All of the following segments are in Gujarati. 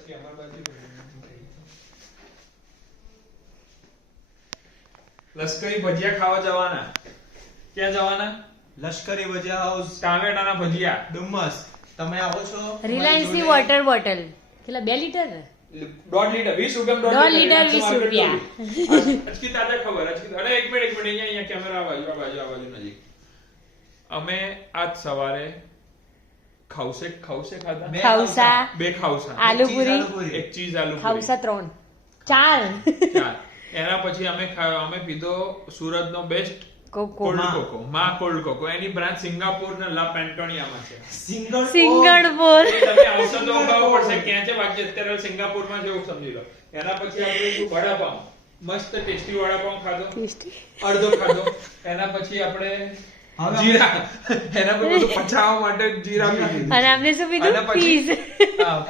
પછી અમાર બાજુ લશ્કરી ભજીયા ખાવા જવાના. ક્યાં જવાના? લશ્કરી ભજીયા હાઉસ, ટામેટાના ભજીયા, ડુમ્મસ. તમે આવો છો? રિલાયન્સ ની વોટર બોટલ કેટલા 2 લીટર 1.5 લીટર 20 રૂપિયા 1.5 લીટર 20 રૂપિયા. અચકી તાજા ખબર અચકી. અરે એક મિનિટ અહીંયા કેમેરા આ બાજુ નજીક. અમે આજ સવારે ખાઉસે ખાધા. ખાઉસા, 2 ખાઉસા, આલુ પૂરી, એક ચીઝ આલુ પૂરી, ખાઉસા 3 4 એના પછી અમે પીધો સુરતનો બેસ્ટ કોકો, કોલ્ડ કોકો, માં કોલ્ડ કોકો. એની બ્રાન્ચ સિંગાપુર ને લા પેન્ટોનિયામાં છે. સિંગણપોર. એ તમે આવશો તો ઉગાવવું પડશે ક્યાં છે, બાકી અત્યારે સિંગાપુરમાં જેવું સમજી લો. એના પછી આપણે વડાપાવ, મસ્ત ટેસ્ટી વડાપાવ ખાધો, અડધો ખાધો. એના પછી આપણે જીરા, એના પછી બધું પચાવવા માટે જીરા પીધું. અને આપણે શું પીધું? પીઝ.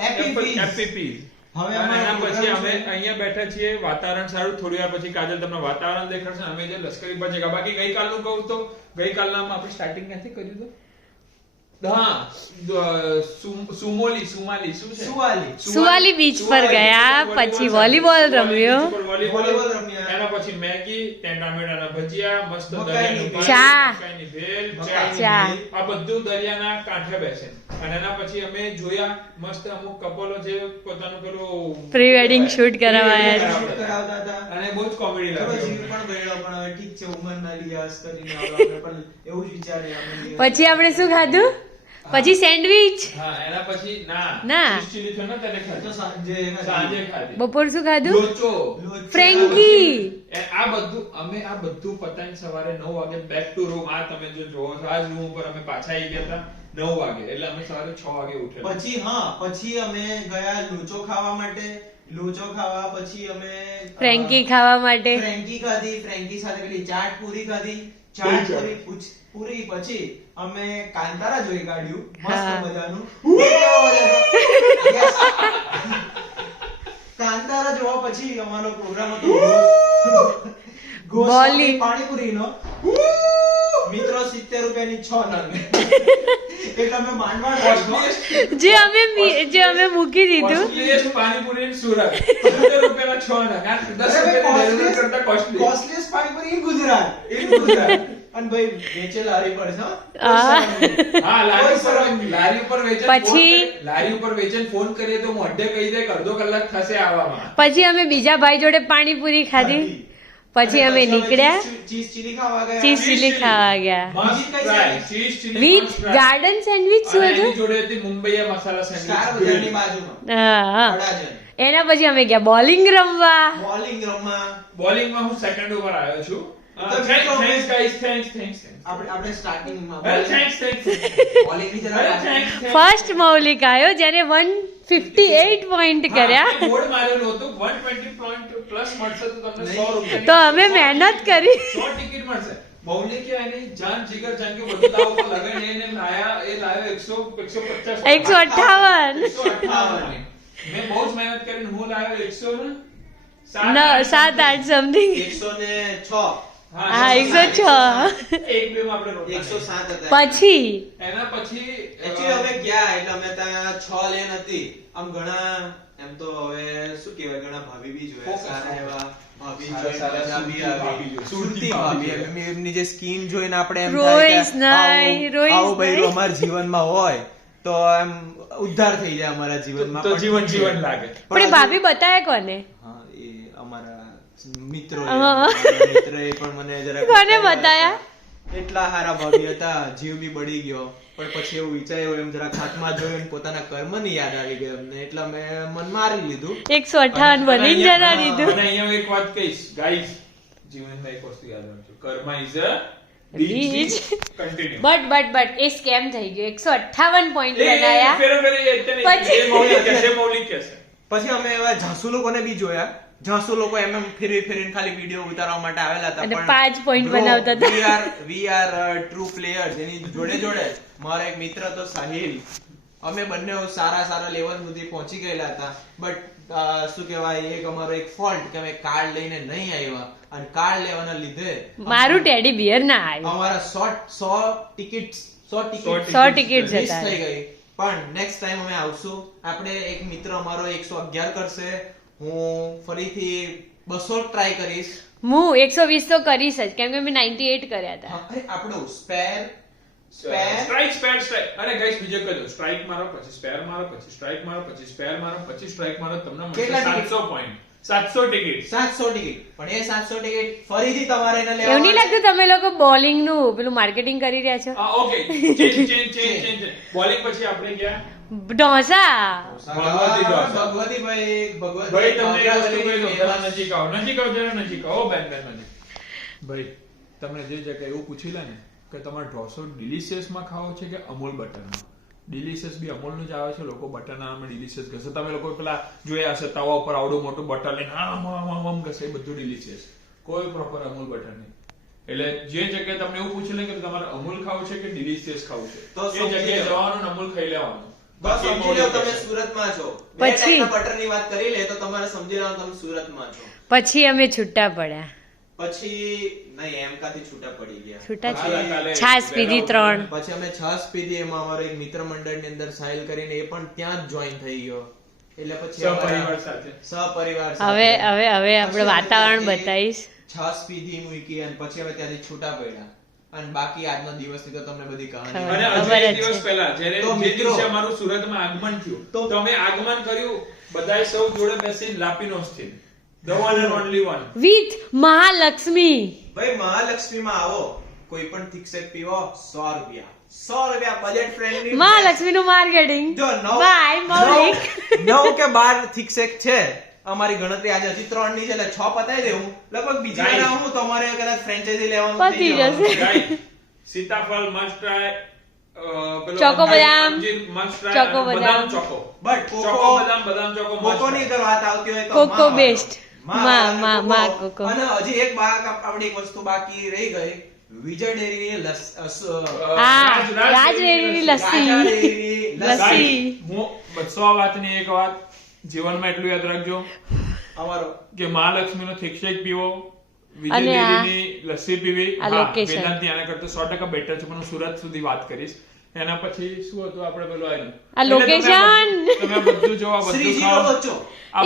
Happy Pease. હવે એના પછી અમે અહીંયા બેઠા છીએ. વાતાવરણ સારું. થોડી વાર પછી કાજલ તમને વાતાવરણ દેખાડશે. અમે જે લશ્કરી ભજીયા, બાકી ગઈકાલનું કહું તો ગઈકાલના આપણે સ્ટાર્ટિંગ નથી કર્યું તો સુવાલી બીચ પર ગયા, પછી વોલીબોલ રમ્યો, એના પછી મેગી, ટામેટાના ભજીયા, મસ્ત ચા, ચા, આ બધું દરિયાના કાંઠે બેસે. અને એના પછી અમે જોયા મસ્ત અમુક કપલો જે પોતાનું પેલું પ્રી વેડિંગ શૂટ કરાવવા અને બહુ જ કોમેડી લાગ્યો. ઠીક છે, ઉંમરના લિહાઝ કરીને આપણે પણ એવું જ વિચારીએ. પછી આપણે શું ખાધું? પછી સેન્ડવિચ. હા, એના પછી ના ચીલી તો નતા દેખાતો. સાંજે ખાધી. બપોર શું ખાધું? લોચો, ફ્રેન્કી. આ બધું પતાઈને સવારે 9 વાગે બેક ટુ રૂમ. આ તમે જો જોવો છો, આ રૂમ ઉપર અમે પાછા આવી ગયા હતા 9 વાગે. એટલે અમે સવારે 6 વાગે ઉઠેલા. પછી અમે ગયા લોચો ખાવા માટે. લોચો ખાવા પછી અમે ફ્રેન્કી ખાવા માટે ફ્રેન્કી ખાધી. ફ્રેન્કી સાથે પેલી ચાટ પૂરી ખાધી. ચાટ પૂરી પછી અમે કાંતારા જોઈ કાઢ્યું મસ્ત મજાનું. કાંતારા જોવા પછી અમારો પ્રોગ્રામ હતો ગોલી પાણીપુરીનો. મિત્રો 70 રૂપિયાની 6 નંગ. એટલે અમે માંડવા જે અમે મૂકી દીધું. પાણીપુરી સુરત 70 રૂપિયાના 6 નંગ. 10 રૂપિયાની કરતા કોસ્ટલીએસ્ટ પાણીપુરી ઇન ગુજરાત. અને ભાઈ વેચે લારી પર છે. હા, લારી ઉપર વેચે. પછી લારી ઉપર વેચે ફોન કરીએ તો મોઢે કહી દે કે અડધો કલાક થશે આવવામાં. પછી અમે બીજા ભાઈ જોડે પાણીપુરી ખાધી. પછી અમે નીકળ્યા ચીઝ ચીલી ખાવા ગયા. ચીઝ ચીલી ખાવા ગયા વિથ ગાર્ડન સેન્ડવિચ. શું હતું? એની જોડે હતી મુંબઈયા મસાલા સેન્ડવિચ સ્ટાર બજારની બાજુમાં. હા. એના પછી અમે ગયા બોલિંગ રમવા. બોલિંગમાં હું સેકન્ડ ઓવર આવ્યો છું. Thanks guys, thanks. આપણે સ્ટાર્ટિંગમાં બોલિંગની જરા ફર્સ્ટ મૌલિક આવ્યો જેને 158 પોઈન્ટ કર્યા. બોર્ડ મારેલું હતું 120 પોઈન્ટ પ્લસ મળશે તો તમને 100 રૂપિયા. તો અમે મહેનત કરી. 100 ટિકિટ મળશે. મૌલિકે એની જાન જીગર જાન કે બધું દાવ પર લગાવીને એને લાયો 150 158. મેં બહુ જ મહેનત કરીને હું લાવ્યો 7-8 સમથિંગ. 106. હા 106. એક બે માં આપણે 107 હતા. પછી એના પછી એક્ચ્યુઅલી અમે ગયા એટલે અમે ત્યાં 6 લેન હતી. આમ ઘણા એમ તો હવે શું કહેવાય, ઘણા ભાભી બી જોયા સારા એવા ભાભી જોઈ. સુરતી ભાભી એમની જે સ્કિન જોઈને આપણે એમ થાય કે આવો ભાઈ અમારા જીવનમાં હોય તો એમ ઉદ્ધાર થઈ જાય અમારા જીવનમાં. તો જીવન લાગે. પણ ભાભી બતાયા કોને? હા, એ અમારા મિત્રો એ પણ મને જરા કોને બતાયા? એટલા હારા ભાભી હતા, જીવ બી બળી ગયો. પણ પછી એવું વિચાર્યું એમ જરા ખાતમાં જોઈને પોતાના કર્મની યાદ આવી ગઈ અમને, એટલે મેં મન મારી લીધું. 158 બની જરા લીધું. અને અહીંયા એક વાત કહીશ ગાઈસ, જીવનમાં એક વસ્તુ યાદ રાખજો, કર્મ ઇઝ અ બીજ. કન્ટિન્યુ. બટ એ સ્કેમ થઈ ગયો. 158 પોઈન્ટ બનાયા. પછી અમે એવા ઝાંસુ લોકોને બી જોયા. ઝાંસુ લોકો એમ ફેરીને ખાલી વિડિયો ઉતારવા માટે આવેલા હતા, પણ 5 પોઈન્ટ બનાવતા હતા. We are true players. એની જોડે મારો એક મિત્ર તો સાહિલ, અમે બંને સારા લેવલ સુધી પહોંચી ગયેલા હતા. બટ શું કહેવાય, એક અમારો એક ફોલ્ટ કે અમે કાર્ડ લઈને નહીં આવ્યા, અને કાર્ડ લેવાના લીધે મારું ટેડી બિયર ના આવ્યું. અમારા 100 ટિકિટ્સ મિસ થઈ ગઈ. પણ નેક્સ્ટ ટાઈમ અમે આવશું. આપણે એક મિત્ર અમારો 111 કરશે, હું ફરીથી 200 ટ્રાય કરીશ. હું 120 તો કરીશ જ, કેમ કે મેં 98 કર્યા હતા. આપણું સ્પેર સ્ટ્રાઇક અને ગાઈસ બીજો કજો સ્ટ્રાઇક મારો પછી સ્પેર મારો પછી સ્ટ્રાઇક મારો પછી સ્પેર મારો પછી સ્ટ્રાઇક મારો તમને મળશે કેટલા 700 પોઈન્ટ 700 ટિકિટ. 700 ટિકિટ. પણ એ 700 ટિકિટ ફરીથી તમારે એને લેવા. એવું નહીં લાગતું તમે લોકો બોલિંગ નું પેલું માર્કેટિંગ કરી રહ્યા છો? ઓકે ચેન્જ બોલિંગ પછી આપણે ગયા ઢોસા. ભગવતી ભાઈ તમને એક વસ્તુ કહી દઉં, જરા નજીક આવો બેન નજીક. ભાઈ તમને જે જગ્યાએ એવું પૂછી લે ને કે તમારે ઢોસો ડિલિશિયસ માં ખાવો છે કે અમૂલ બટરમાં? ડિલિશિયસ બી અમૂલનું જ આવે છે, લોકો બટરના આમ ડિલિશિયસ કહેશે. તમે લોકો પેલા જોયા હશે તવા ઉપર આવડું મોટું બટર લઈને આમ કહેશે, એ બધું ડિલિશિયસ, કોઈ પ્રોપર અમૂલ બટર નહીં. એટલે જે જગ્યાએ તમને એવું પૂછી લે કે તમારે અમૂલ ખાવું છે કે ડિલિશિયસ ખાવું છે, તો એ જગ્યાએ જવાનું અમૂલ ખાઈ લેવાનું. બસ સમજી લો તમે સુરતમાં છો. બે ટાઈપના બટરની વાત કરી લે તો તમારે સમજી લેવાનું તમે સુરતમાં છો. પછી અમે છૂટા પડ્યા. પછી નહીં એમ કાથી છૂટા પડી ગયા. છૂટા છાસ પીધી 3. પછી અમે છાસ પીધી. એમાં અમારો એક મિત્ર મંડળની અંદર સાહિલ કરીને એ પણ ત્યાં જ જોઈન થઈ ગયો. એટલે પછી સહપરિવાર સાથે હવે આપણે વાતાવરણ બતાવીશ. છાસ પીધી મૂકી અને પછી અમે ત્યાંથી છૂટા પડ્યા. અને બાકી આજનો દિવસની તો તમને બધી કહાની. અને હજુ એક દિવસ પહેલા જ્યારે જે દિવસે અમારું સુરતમાં આગમન થયું તો અમે આગમન કર્યું બધાએ સૌ જોડે બેસીને લાપીનોસ થી the one and only one with Mahalakshmi. ભાઈ મહાલક્ષ્મીમાં આવો, કોઈ પણ થિક્સેક પીવો 100 રૂપિયા બજેટ ફ્રેન્ડલી. મહાલક્ષ્મી નું માર્કેટિંગ. જો બાય મૌલિક. 9 કે 12 થિક્સેક છે. અમારી ગણતરી આજે હજી 3 ની છે એટલે 6 પતાવી દેવું. લગભગ બીજી વાર આવું તો અમારે કદાચ ફ્રેન્ચાઇઝી લેવાનું થઈ જશે. સીતાફળ મસ્ટ ટ્રાય, ચોકો બદામ મસ્ટ ટ્રાય, ચોકો બદામ ચોકો બટ ચોકો બદામ ચોકો કોકોની અગર વાત આવતી હોય તો કોકો બેસ્ટ. માં કોકો. અને હજી એક આપણી એક વસ્તુ બાકી રહી ગઈ, વિજય ડેરીની રાજ ડેરીની લસ્સી. હું 200 વાતની એક વાત જીવનમાં એટલું યાદ રાખજો અમારો કે મહાલક્ષ્મીનો થિકશેક પીવો, વિજય ડેરીની લસ્સી પીવી. વેદાંત આના કરતા 100% બેટર છે, પણ હું સુરત સુધી વાત કરીશ. એના પછી શું હતું આપણે પેલું આવ્યું આ લોકેશન. તમે બધું જોવા બધું ખાઓ.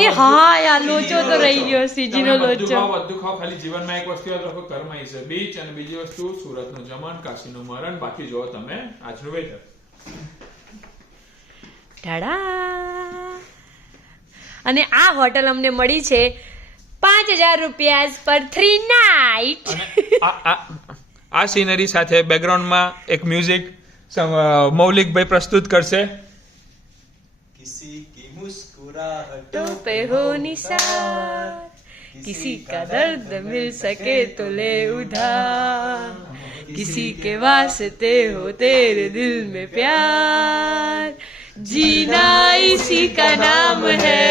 એ હા યાર લોચો તો રહી ગયો, સીજીનો લોચો. બધું ખાઓ, ખાલી જીવનમાં એક વસ્તુ યાદ રાખો, કર્મ ઇઝ અ બીચ. અને બીજી વસ્તુ સુરતનું જમણ, કાશીનું મરણ. બાકી જો તમે આજનું વેધર. ટાડા. અને આ હોટલ અમને મળી છે 5000 રૂપિયા પર 3 નાઇટ. આ સીનરી સાથે બેકગ્રાઉન્ડમાં એક મ્યુઝિક મૌલિકભાઈ પ્રસ્તુત કરશે. કિસી કી મુસ્કુરાહટ तो पे हो निसार, किसी का दर्द मिल सके तो ले उधार, किसी के वास्ते हो तेरे दिल में प्यार, जीना इसी का नाम है